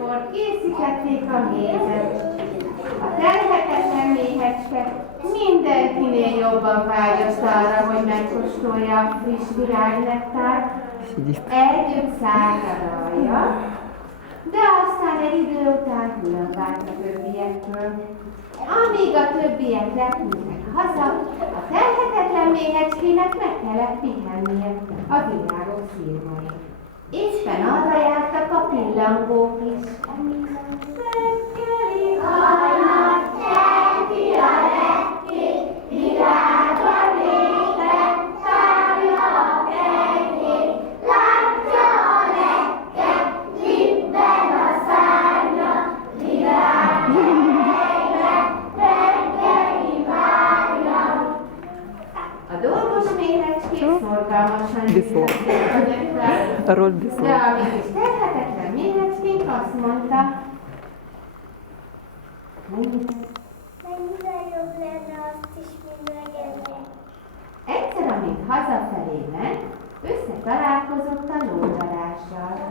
órákor készítették a mézet. A terhetetlen méhecske mindenkinél jobban vágyott arra, hogy megkóstolja a friss virágnektárt, együtt szágra rajja, de aztán egy idő után külön vált a többiektől. Amíg a többiek repültek haza, a terhetetlen méhecskének meg kellett pihennie a virágok szírmain. Éppen arra jártak a pillangók is. Reggeli hajnal, kelti a reggét, virágban lépett, tárja a pengét, látja a lekket, libben a szárnya, virághelyben, reggeli várja. A dolgos méhecskék szorgalmasan de a mégis terhetetlen méhecskénk azt mondta, Mennyivel jobb lenne azt is mind megenni. egyszer, amint hazafelé ment, összetalálkozott a lódarással.